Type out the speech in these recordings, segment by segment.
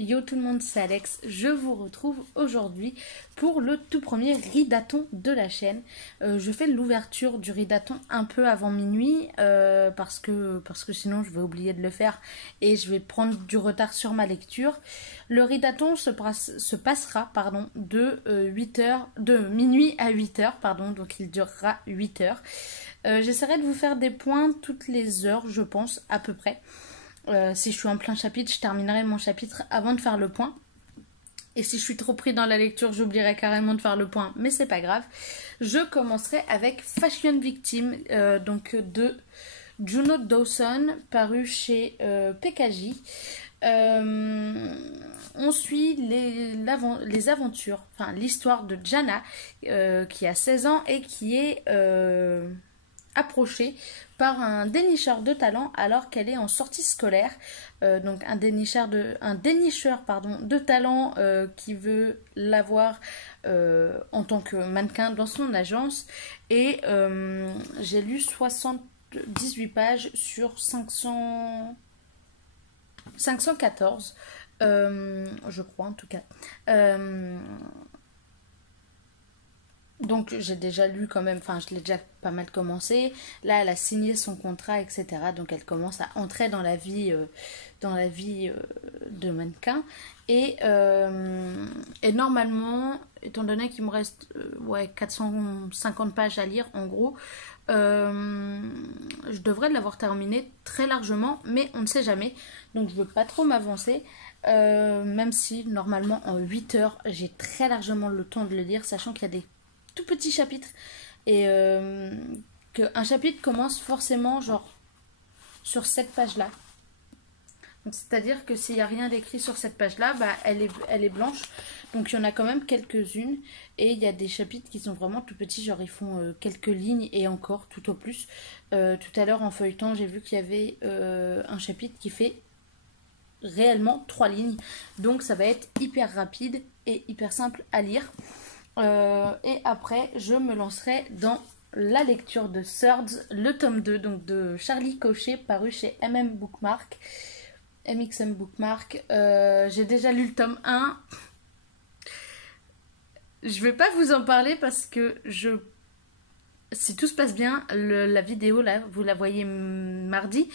Yo tout le monde, c'est Alex. Je vous retrouve aujourd'hui pour le tout premier ridathon de la chaîne. Je fais l'ouverture du ridathon un peu avant minuit parce que sinon je vais oublier de le faire et je vais prendre du retard sur ma lecture. Le ridathon se passera de minuit à 8h, donc il durera 8 heures. J'essaierai de vous faire des points toutes les heures, je pense, à peu près. Si je suis en plein chapitre, je terminerai mon chapitre avant de faire le point. Et si je suis trop pris dans la lecture, j'oublierai carrément de faire le point, mais c'est pas grave. Je commencerai avec Fashion Victim, donc de Juno Dawson, paru chez PKJ. On suit les aventures, enfin l'histoire de Jana, qui a 16 ans et qui est approchée par un dénicheur de talent alors qu'elle est en sortie scolaire. Donc un dénicheur de talent qui veut l'avoir en tant que mannequin dans son agence. Et j'ai lu 78 pages sur 514, je crois en tout cas. Donc j'ai déjà lu quand même, enfin je l'ai déjà pas mal commencé. Là elle a signé son contrat, etc. Donc elle commence à entrer dans la vie de mannequin. Et normalement, étant donné qu'il me reste 450 pages à lire en gros, je devrais l'avoir terminé très largement, mais on ne sait jamais. Donc je veux pas trop m'avancer. Même si normalement en 8 heures j'ai très largement le temps de le lire, sachant qu'il y a des tout petits chapitres et qu'un chapitre commence forcément genre sur cette page là. C'est à dire que s'il n'y a rien d'écrit sur cette page là, elle est blanche, donc il y en a quand même quelques-unes. Et il y a des chapitres qui sont vraiment tout petits, genre ils font quelques lignes et encore tout au plus. Tout à l'heure en feuilletant, j'ai vu qu'il y avait un chapitre qui fait réellement 3 lignes, donc ça va être hyper rapide et hyper simple à lire. Et après je me lancerai dans la lecture de Swords, le tome 2, donc de Charlie Cochet, paru chez MXM Bookmark. J'ai déjà lu le tome 1. Je vais pas vous en parler parce que si tout se passe bien, la vidéo là, vous la voyez mardi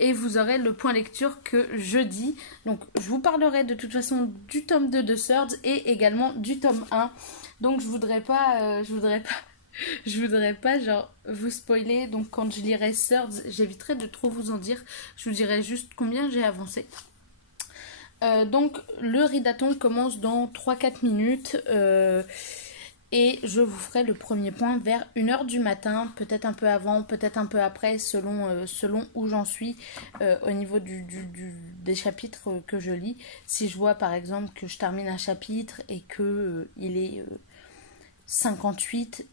et vous aurez le point lecture que jeudi. Donc je vous parlerai de toute façon du tome 2 de Swords et également du tome 1. Donc je voudrais pas genre vous spoiler. Donc quand je lirai Swords, j'éviterai de trop vous en dire. Je vous dirai juste combien j'ai avancé. Donc le ridathon commence dans 3-4 minutes. Et je vous ferai le premier point vers 1h du matin, peut-être un peu avant, peut-être un peu après, selon où j'en suis au niveau des chapitres que je lis. Si je vois par exemple que je termine un chapitre et que il est 58,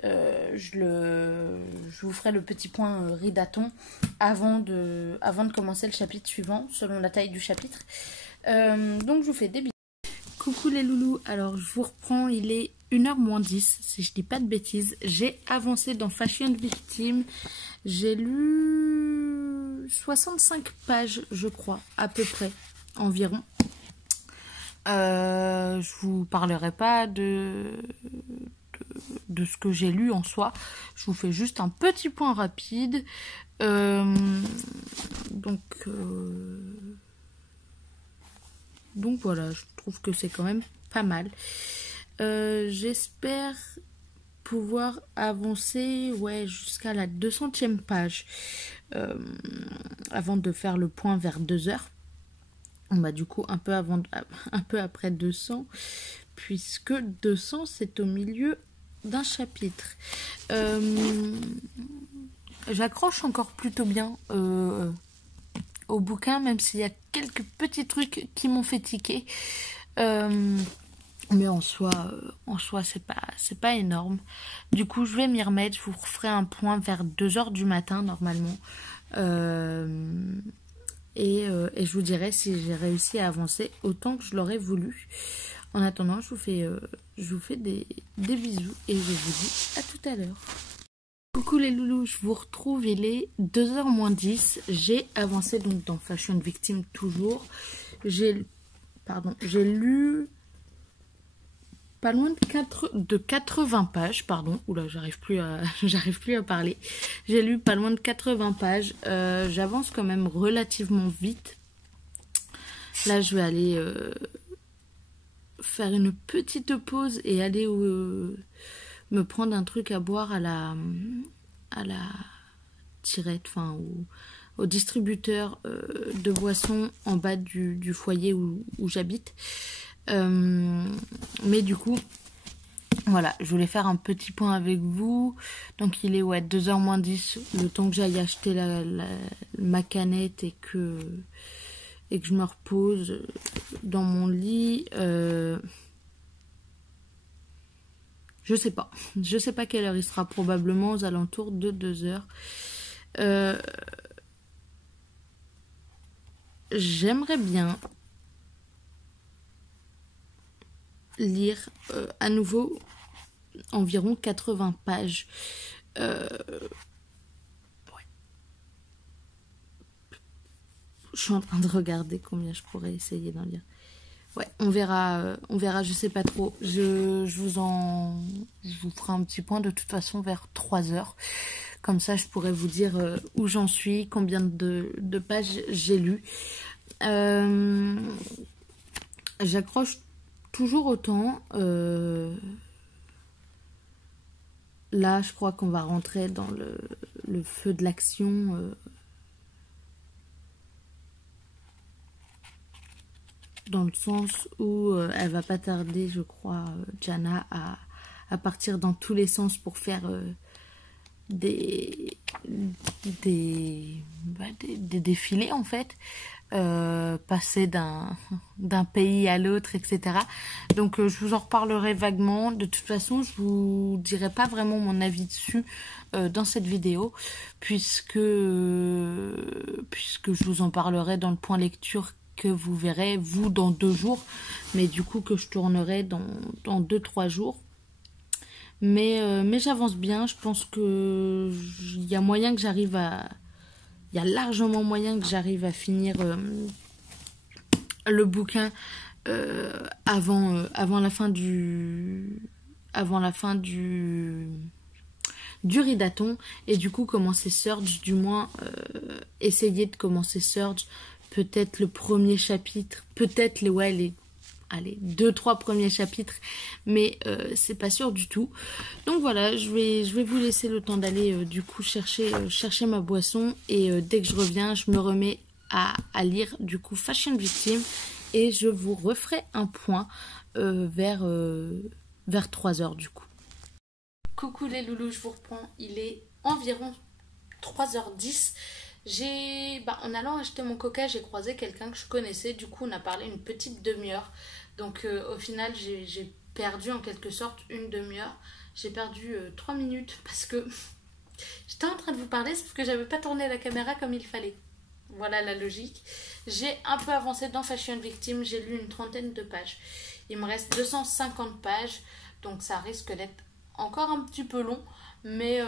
je vous ferai le petit point ridathon avant de commencer le chapitre suivant, selon la taille du chapitre. Donc je vous fais des bisous. Coucou les loulous, alors je vous reprends, il est 1h moins 10, si je dis pas de bêtises. J'ai avancé dans Fashion Victim, j'ai lu 65 pages, je crois, à peu près, environ. Je vous parlerai pas de ce que j'ai lu en soi, je vous fais juste un petit point rapide. Donc voilà, je trouve que c'est quand même pas mal. J'espère pouvoir avancer jusqu'à la 200e page avant de faire le point vers 2h. Du coup un peu après 200, puisque 200 c'est au milieu d'un chapitre. J'accroche encore plutôt bien au bouquin, même s'il y a quelques petits trucs qui m'ont fait tiquer, mais en soi c'est pas énorme. Du coup je vais m'y remettre, je vous referai un point vers 2h du matin normalement, et je vous dirai si j'ai réussi à avancer autant que je l'aurais voulu. En attendant, je vous fais des bisous et je vous dis à tout à l'heure. Coucou les loulous, je vous retrouve, il est 2h moins 10. J'ai avancé donc dans Fashion Victim toujours. J'ai pardon, j'ai lu pas loin de 80 pages, pardon. Oula, j'arrive plus à parler. J'ai lu pas loin de 80 pages. J'avance quand même relativement vite. Là, je vais aller faire une petite pause et aller me prendre un truc à boire à la tirette, enfin au distributeur de boissons en bas du foyer où j'habite. Mais du coup, voilà, je voulais faire un petit point avec vous. Donc il est 2h moins 10, le temps que j'aille acheter ma canette et que je me repose dans mon lit. Je sais pas quelle heure il sera, probablement aux alentours de 2h. J'aimerais bien lire à nouveau environ 80 pages. Ouais. Je suis en train de regarder combien je pourrais essayer d'en lire. Ouais, on verra, je sais pas trop. Je vous ferai un petit point de toute façon vers 3h. Comme ça, je pourrais vous dire où j'en suis, combien de pages j'ai lu. J'accroche toujours autant. Là, je crois qu'on va rentrer dans le feu de l'action. Dans le sens où elle va pas tarder, je crois, Jana, à partir dans tous les sens pour faire des défilés, en fait. Passer d'un pays à l'autre, etc. Donc je vous en reparlerai vaguement. De toute façon, je vous dirai pas vraiment mon avis dessus dans cette vidéo, puisque je vous en parlerai dans le point lecture que vous verrez, vous, dans 2 jours, mais du coup que je tournerai dans 2-3 jours. Mais j'avance bien, je pense que il y a moyen que j'arrive à... Il y a largement moyen que j'arrive à finir le bouquin avant la fin du Ridaton, et du coup commencer Surge, du moins essayer de commencer Surge, peut-être le premier chapitre, peut-être les 2-3 premiers chapitres, mais c'est pas sûr du tout. Donc voilà, je vais vous laisser le temps d'aller du coup chercher ma boisson, et dès que je reviens, je me remets à lire du coup Fashion Victim, et je vous referai un point vers 3h du coup. Coucou les loulous, je vous reprends, il est environ 3h10. En allant acheter mon coca, j'ai croisé quelqu'un que je connaissais, du coup on a parlé une petite demi-heure. Donc au final j'ai perdu en quelque sorte une demi-heure. J'ai perdu 3 minutes parce que j'étais en train de vous parler sauf que j'avais pas tourné la caméra comme il fallait. Voilà la logique. J'ai un peu avancé dans Fashion Victim, j'ai lu une 30aine de pages. Il me reste 250 pages, donc ça risque d'être encore un petit peu long. Mais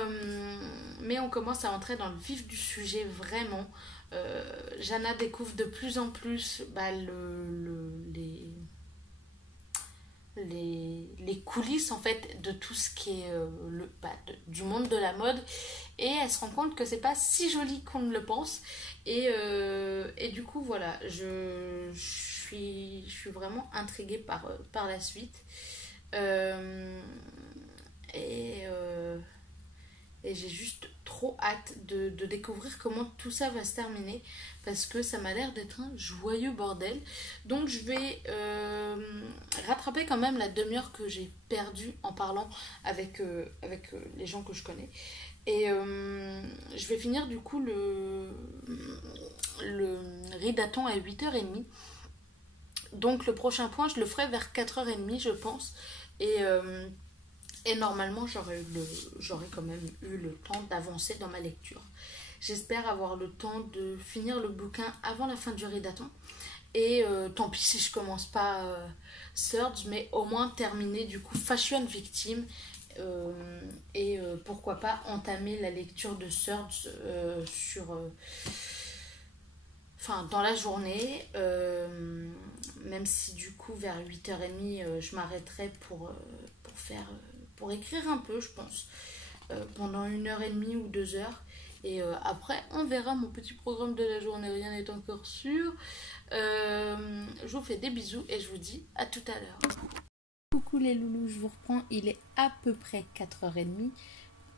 on commence à entrer dans le vif du sujet, vraiment. Jana découvre de plus en plus les coulisses, en fait, de tout ce qui est du monde de la mode, et elle se rend compte que c'est pas si joli qu'on ne le pense, et du coup voilà, je suis vraiment intriguée par la suite, et j'ai juste trop hâte de découvrir comment tout ça va se terminer, parce que ça m'a l'air d'être un joyeux bordel. Donc je vais rattraper quand même la demi-heure que j'ai perdue en parlant avec les gens que je connais. Et je vais finir du coup le Ridaton à 8h30. Donc le prochain point, je le ferai vers 4h30, je pense. Et normalement, j'aurais quand même eu le temps d'avancer dans ma lecture. J'espère avoir le temps de finir le bouquin avant la fin du Ridaton. Et tant pis si je commence pas Surge, mais au moins terminer du coup Fashion Victim. Et pourquoi pas entamer la lecture de Surge dans la journée. même si du coup vers 8h30 je m'arrêterai pour écrire un peu, je pense, pendant 1h30 ou 2 heures. Et après, on verra mon petit programme de la journée, rien n'est encore sûr. Je vous fais des bisous et je vous dis à tout à l'heure. Coucou les loulous, je vous reprends, il est à peu près 4h30,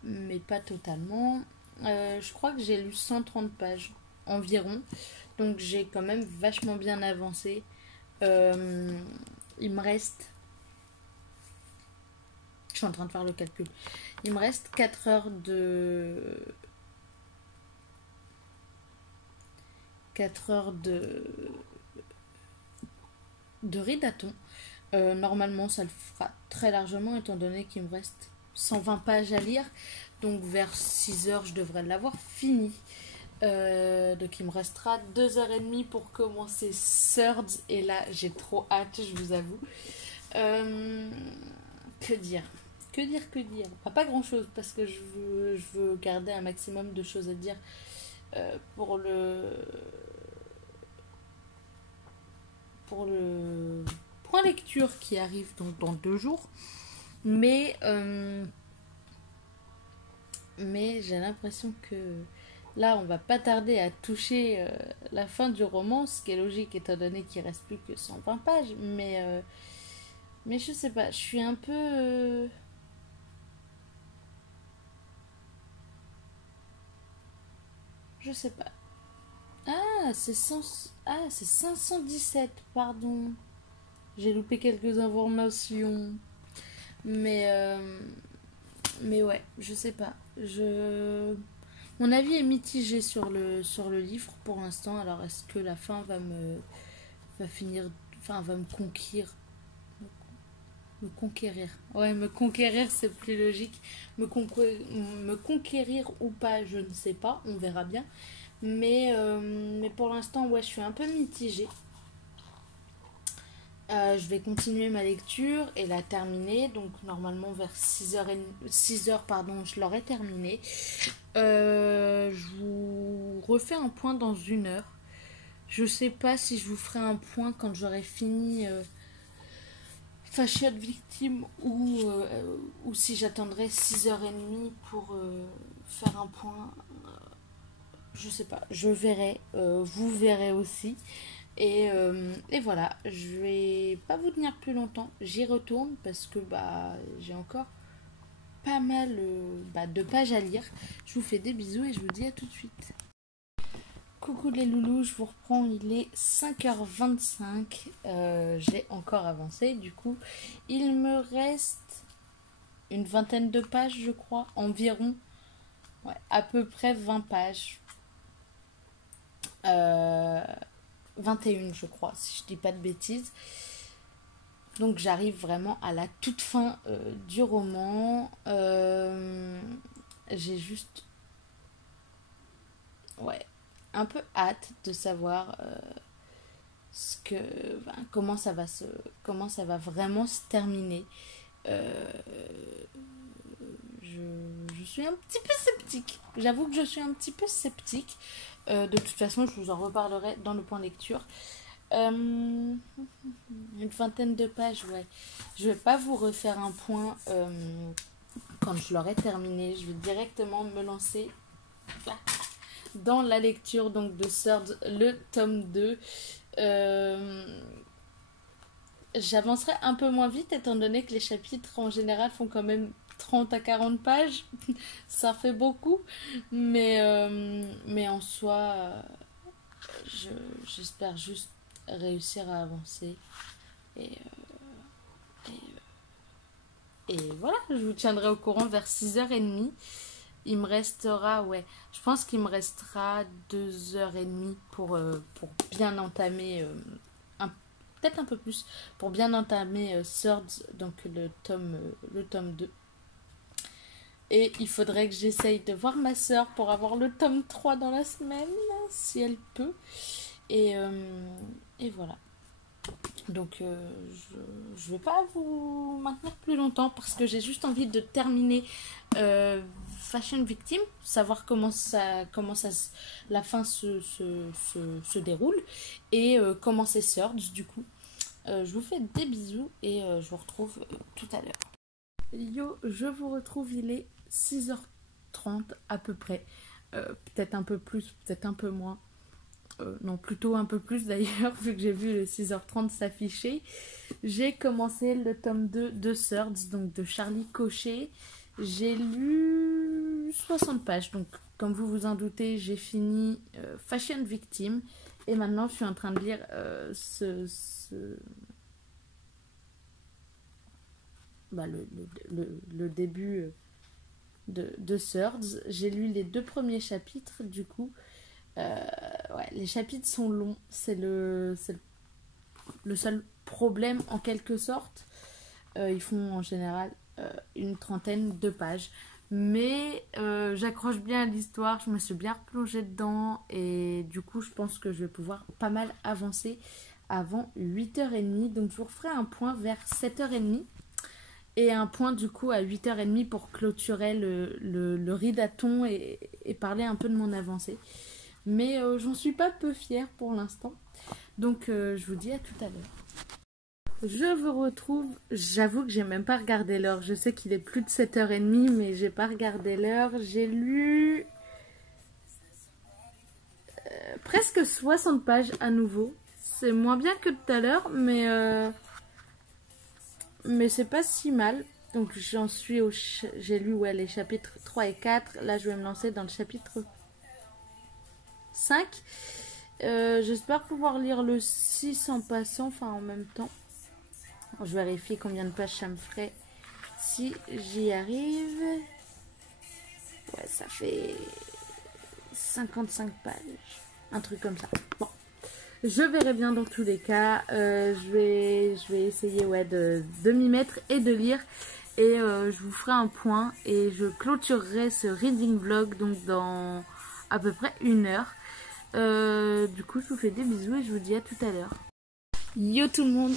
mais pas totalement. Je crois que j'ai lu 130 pages environ, donc j'ai quand même vachement bien avancé. Il me reste... Je suis en train de faire le calcul. Il me reste 4 heures de ridathon. Normalement, ça le fera très largement étant donné qu'il me reste 120 pages à lire. Donc, vers 6h, je devrais l'avoir fini. Donc, il me restera 2h30 pour commencer Swords. Et là, j'ai trop hâte, je vous avoue. Que dire? Pas grand chose parce que je veux garder un maximum de choses à dire pour le point lecture qui arrive donc dans 2 jours. Mais j'ai l'impression que là, on va pas tarder à toucher la fin du roman, ce qui est logique étant donné qu'il reste plus que 120 pages. Mais je sais pas, je suis un peu... je sais pas. Ah, c'est 517, pardon. J'ai loupé quelques informations. Mais ouais, je sais pas. Mon avis est mitigé sur le livre pour l'instant. Alors, est-ce que la fin va me conquérir? Me conquérir. Ouais, me conquérir, c'est plus logique. Me conquérir ou pas, je ne sais pas. On verra bien. Mais pour l'instant, ouais, je suis un peu mitigée. Je vais continuer ma lecture et la terminer. Donc, normalement, vers 6h, pardon, je l'aurai terminée. Je vous refais un point dans 1 heure. Je sais pas si je vous ferai un point quand j'aurai fini Fashion Victime ou si j'attendrai 6h30 pour faire un point. Je sais pas, je verrai, vous verrez aussi. Et voilà, je vais pas vous tenir plus longtemps. J'y retourne parce que j'ai encore pas mal de pages à lire. Je vous fais des bisous et je vous dis à tout de suite. Coucou les loulous, je vous reprends, il est 5h25. J'ai encore avancé, du coup. Il me reste une vingtaine de pages, je crois, environ. Ouais, à peu près 20 pages. 21, je crois, si je dis pas de bêtises. Donc j'arrive vraiment à la toute fin du roman. J'ai juste un peu hâte de savoir comment ça va vraiment se terminer. Je suis un petit peu sceptique. J'avoue que je suis un petit peu sceptique. De toute façon, je vous en reparlerai dans le point lecture. Une vingtaine de pages, ouais. Je vais pas vous refaire un point quand je l'aurai terminé. Je vais directement me lancer dans la lecture donc de Swords, le tome 2. J'avancerai un peu moins vite étant donné que les chapitres en général font quand même 30 à 40 pages. Ça fait beaucoup. Mais en soi, j'espère juste réussir à avancer. Et voilà, je vous tiendrai au courant vers 6h30. Il me restera, je pense qu'il me restera 2h30 pour bien entamer, peut-être un peu plus, pour bien entamer Swords, donc le tome 2. Et il faudrait que j'essaye de voir ma soeur pour avoir le tome 3 dans la semaine, si elle peut. Et voilà. Donc je vais pas vous maintenir plus longtemps parce que j'ai juste envie de terminer Fashion Victime, savoir comment la fin se déroule et commencer Swords du coup. Je vous fais des bisous et je vous retrouve tout à l'heure. Yo, je vous retrouve, il est 6h30 à peu près. Peut-être un peu plus, peut-être un peu moins. Non, plutôt un peu plus d'ailleurs, vu que j'ai vu le 6h30 s'afficher. J'ai commencé le tome 2 de Swords, donc de Charlie Cochet. J'ai lu 60 pages, donc comme vous vous en doutez, j'ai fini Fashion Victim. Et maintenant, je suis en train de lire le début de Swords. J'ai lu les 2 premiers chapitres, du coup. Ouais, les chapitres sont longs. C'est le seul problème en quelque sorte. Ils font en général une trentaine de pages. Mais j'accroche bien à l'histoire, je me suis bien replongée dedans et du coup je pense que je vais pouvoir pas mal avancer avant 8h30. Donc je vous referai un point vers 7h30 et un point du coup à 8h30 pour clôturer le ridaton et parler un peu de mon avancée. Mais j'en suis pas peu fière pour l'instant. Donc je vous dis à tout à l'heure. Je vous retrouve, j'avoue que j'ai même pas regardé l'heure. Je sais qu'il est plus de 7h30, mais j'ai pas regardé l'heure. J'ai lu presque 60 pages à nouveau. C'est moins bien que tout à l'heure, mais c'est pas si mal. Donc j'en suis j'ai lu les chapitres 3 et 4. Là, je vais me lancer dans le chapitre 5. J'espère pouvoir lire le 6 en passant, enfin en même temps. Je vérifie combien de pages ça me ferait si j'y arrive. Ouais, ça fait 55 pages. Un truc comme ça. Bon, je verrai bien dans tous les cas. Je vais essayer de m'y mettre et de lire. Et je vous ferai un point. Et je clôturerai ce reading vlog donc dans à peu près 1 heure. Du coup, je vous fais des bisous et je vous dis à tout à l'heure. Yo tout le monde,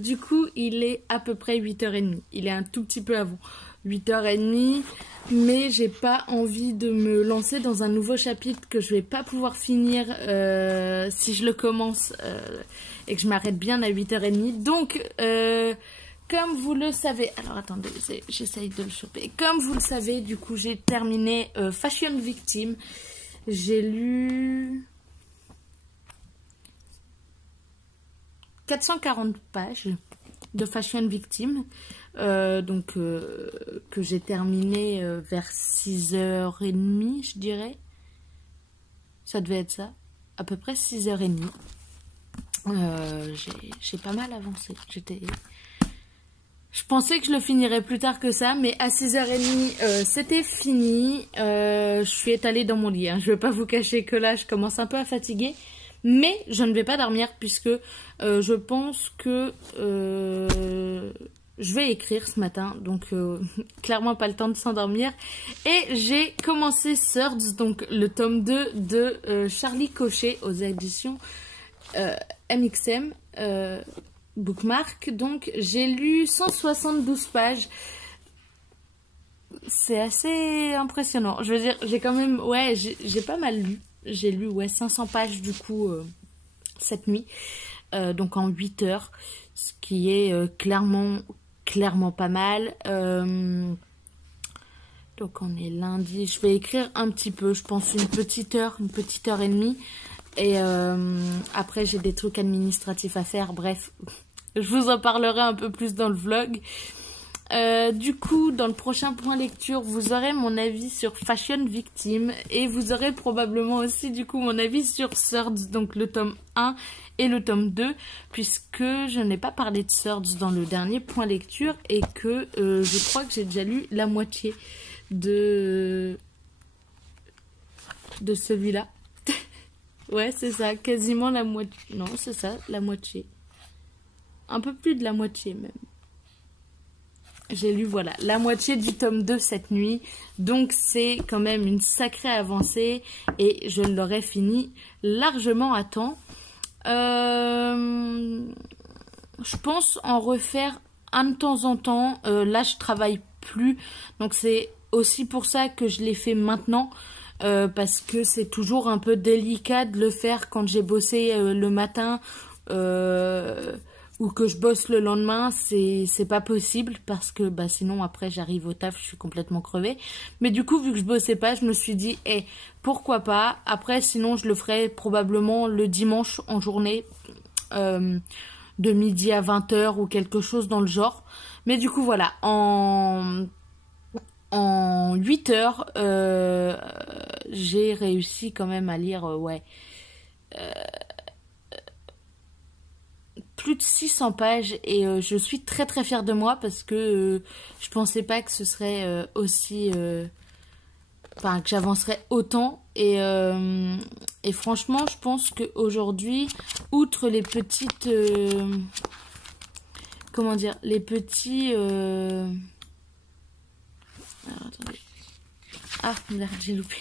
du coup il est à peu près 8h30, il est un tout petit peu avant 8h30, mais j'ai pas envie de me lancer dans un nouveau chapitre que je vais pas pouvoir finir si je le commence et que je m'arrête bien à 8h30, donc comme vous le savez, alors attendez, j'essaye de le choper, comme vous le savez, du coup j'ai terminé Fashion Victim, j'ai lu 440 pages de Fashion Victim, que j'ai terminé vers 6h30, je dirais. Ça devait être ça, à peu près 6h30. J'ai pas mal avancé. Je pensais que je le finirais plus tard que ça, mais à 6h30, c'était fini. Je suis étalée dans mon lit, hein. Je vais pas vous cacher que là, je commence un peu à fatiguer. Mais je ne vais pas dormir puisque je pense que je vais écrire ce matin. Donc clairement pas le temps de s'endormir. Et j'ai commencé Swords, donc le tome 2 de Charlie Cochet aux éditions MXM Bookmark. Donc j'ai lu 172 pages. C'est assez impressionnant. Je veux dire, j'ai quand même... Ouais, j'ai pas mal lu. J'ai lu 500 pages du coup cette nuit, donc en 8 heures, ce qui est clairement pas mal. Donc on est lundi, je vais écrire un petit peu, je pense une petite heure et demie. Et après j'ai des trucs administratifs à faire, bref, je vous en parlerai un peu plus dans le vlog. Du coup, dans le prochain point lecture, vous aurez mon avis sur Fashion Victim et vous aurez probablement aussi du coup mon avis sur Swords, donc le tome 1 et le tome 2, puisque je n'ai pas parlé de Swords dans le dernier point lecture et que je crois que j'ai déjà lu la moitié de celui-là. Ouais, c'est ça, quasiment la moitié. Non, c'est ça, la moitié. Un peu plus de la moitié même. J'ai lu, voilà, la moitié du tome 2 cette nuit. Donc, c'est quand même une sacrée avancée. Et je l'aurais fini largement à temps. Je pense en refaire un de temps en temps. Là, je travaille plus. Donc, c'est aussi pour ça que je l'ai fait maintenant. Parce que c'est toujours un peu délicat de le faire quand j'ai bossé le matin. ou que je bosse le lendemain, c'est pas possible parce que bah sinon après j'arrive au taf, je suis complètement crevée. Mais du coup, vu que je bossais pas, je me suis dit pourquoi pas. Après sinon je le ferai probablement le dimanche en journée de midi à 20h ou quelque chose dans le genre. Mais du coup voilà, en 8 heures, j'ai réussi quand même à lire plus de 600 pages et je suis très très fière de moi parce que je pensais pas que ce serait aussi enfin que j'avancerais autant et franchement je pense qu'aujourd'hui, outre les petites comment dire, les petits alors, attendez, ah merde, j'ai loupé.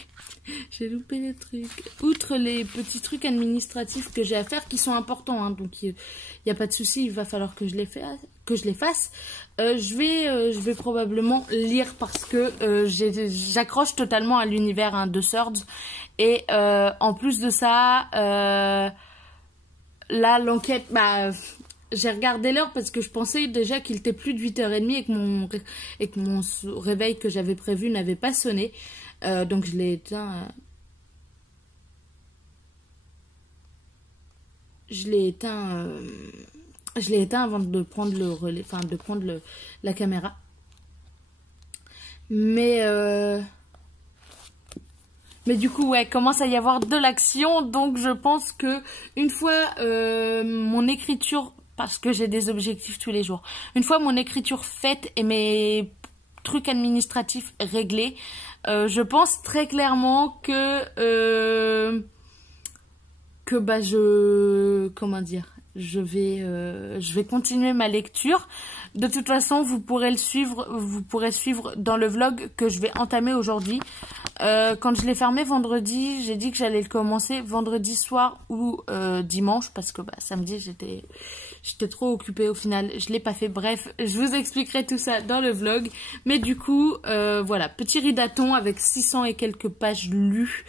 J'ai loupé les trucs. Outre les petits trucs administratifs que j'ai à faire, qui sont importants, hein, donc il n'y a pas de souci, il va falloir que je les fasse. Je vais probablement lire parce que j'accroche totalement à l'univers de Swords. Et en plus de ça, là, l'enquête... j'ai regardé l'heure parce que je pensais déjà qu'il était plus de 8h30 et que mon réveil que j'avais prévu n'avait pas sonné. Donc je l'ai éteint. Je l'ai éteint avant de prendre le relais, enfin de prendre la caméra. Mais du coup ouais, commence à y avoir de l'action, donc je pense que une fois mon écriture, parce que j'ai des objectifs tous les jours, une fois mon écriture faite et mes trucs administratifs réglés, je pense très clairement que comment dire, je vais continuer ma lecture. De toute façon, vous pourrez suivre dans le vlog que je vais entamer aujourd'hui. Quand je l'ai fermé vendredi, j'ai dit que j'allais le commencer vendredi soir ou dimanche parce que samedi j'étais trop occupée au final, je l'ai pas fait. Bref, je vous expliquerai tout ça dans le vlog. Mais du coup, voilà, petit ridaton avec 600 et quelques pages lues.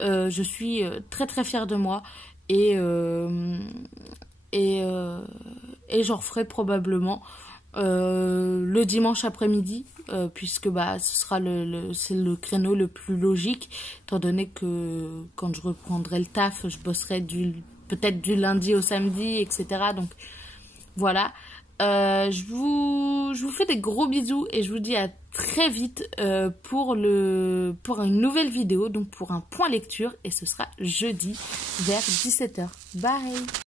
Je suis très très fière de moi et j'en referai probablement le dimanche après-midi puisque ce sera c'est le créneau le plus logique étant donné que quand je reprendrai le taf, je bosserai peut-être du lundi au samedi, etc. Donc voilà. Je vous fais des gros bisous et je vous dis à très vite pour une nouvelle vidéo, donc pour un point lecture, et ce sera jeudi vers 17h. Bye!